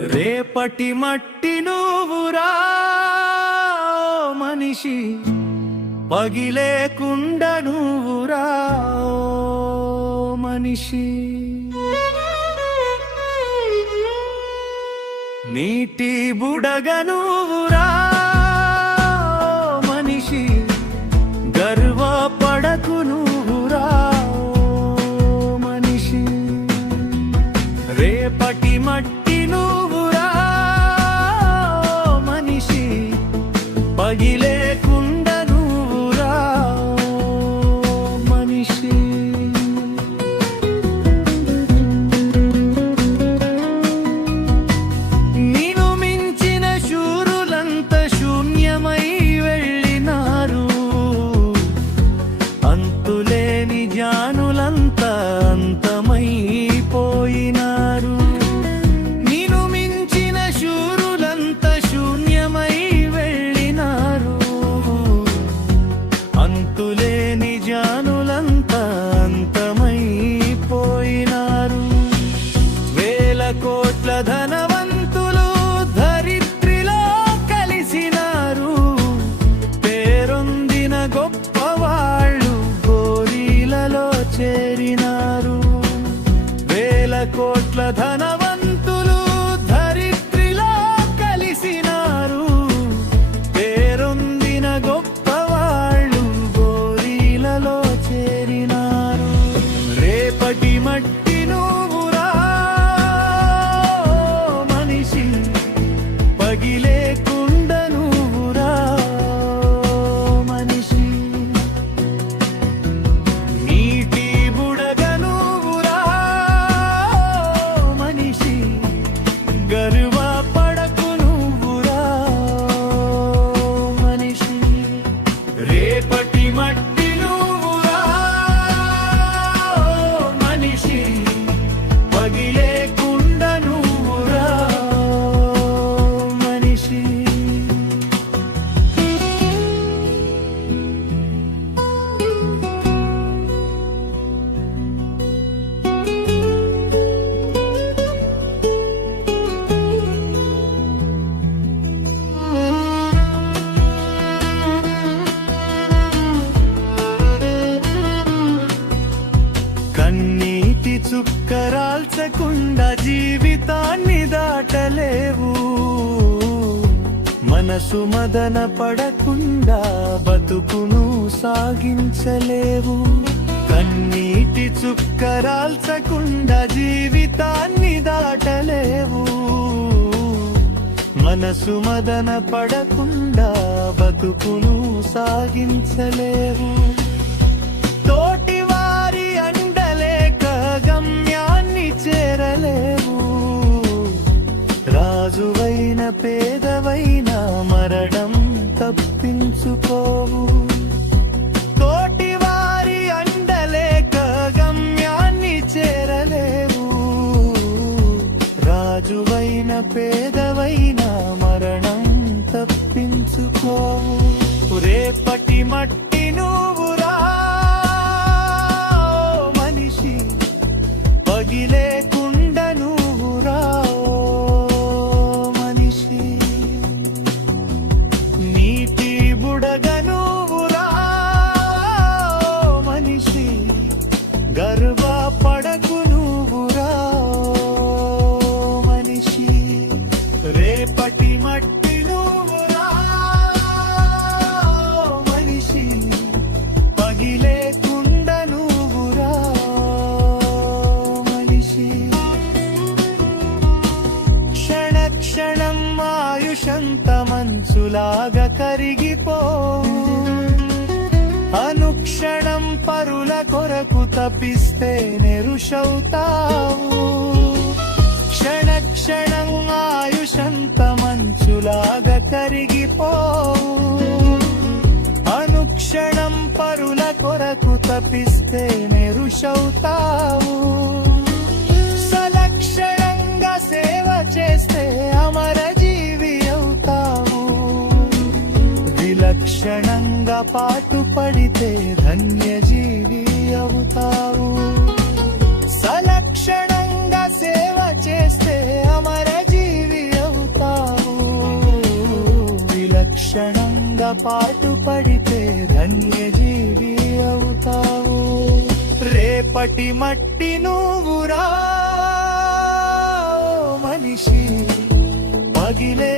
రేపటి మట్టి నువ్వురా మనిషి, పగిలే కుండ నువ్వురా మనిషి. నీటి బుడగ నువ్వురా మనిషి, గర్వపడకు నువ్వురా మనిషి. రేపటి మట్టి నువ్వురా మనిషి, పగిలే కుండ నువ్వురా మనిషి. నిన్ను మించిన శూరులంత శూన్యమై వెళ్ళినారు, అంతులేని జ్ఞానులంత అంతమైపోయినారు. నిన్ను మించిన శూరులంత శూన్యమై వెళ్ళినారు, అంతులేని జ్ఞానులంత అంతమైపోయినారు. వేల కోట్ల ధనవంతులు ధరిత్రిలో కలిసినారు, పేరొందిన గొప్పవాళ్ళు గోరీలలో చేరినారు. వేల కోట్ల ధనవంతులు ధరిత్రిలో కలిసినారు, పేరొందిన గొప్పవాళ్ళు గోరీలలో చేరినారు. రేపటి మట్టి నువ్వురా మనిషి, పగిలే కుండ నువ్వురా మనిషి. నీటి బుడగ నువ్వురా మనిషి, గర్వపడకు నువ్వురా మనిషి. రేపటి మట్టి నువ్వురా మనిషి, పగిలే కుండ నువ్వురా మనిషి. కన్నీటి చుక్కరాల్చకుండా జీవితాన్ని దాటలేవు, మనసు మదన పడకుండా బతుకును సాగించలేవు. కన్నీటి చుక్కరాల్చకుండా జీవితాన్ని దాటలేవు, మనసు మదన పడకుండా బతుకును సాగించలేవు. తోటి వారి అండలేక గమ్యాన్ని చేరలేవు, రాజువైన పేదవైన మరణం తప్పించుకోవు. తోటి వారి అండలేక గమ్యాన్ని చేరలేవు, రాజువైన పేదవైన మరణం తప్పించుకోవు. రేపటి మట్టి నువ్వురా మనిషి, పగిలే కుండ నువ్వురా మనిషి. నీటి బుడగ నువ్వురా మనిషి, గర్వపడకు నువ్వురా మనిషి. రేపటి మట్టి నువ్వురా మనిషి, పగిలే కుండ నువ్వురా మనిషి. క్షణ క్షణం ఆయుషంత మంచులాగా కరిగిపోవు, అనుక్షణం పరుల కొరకు తపిస్తే నెరుషవుతావు. క్షణ క్షణం ఆయుషంత మంచులాగా కరిగిపోవు, అనుక్షణం పరుల కొరకు తపిస్తే నెరుషవుతావు. సలక్షణంగా సేవ చేస్తే అమర జీవి అవుతావు, విలక్షణంగా పాటు పడితే ధన్యజీవి అవుతావు. సలక్షణంగా సేవ చేస్తే అమర జీవి పాటు పడితే ధన్యజీవి అవుతావు రేపటి మట్టి నువ్వురా ఓ మనిషి పగిలే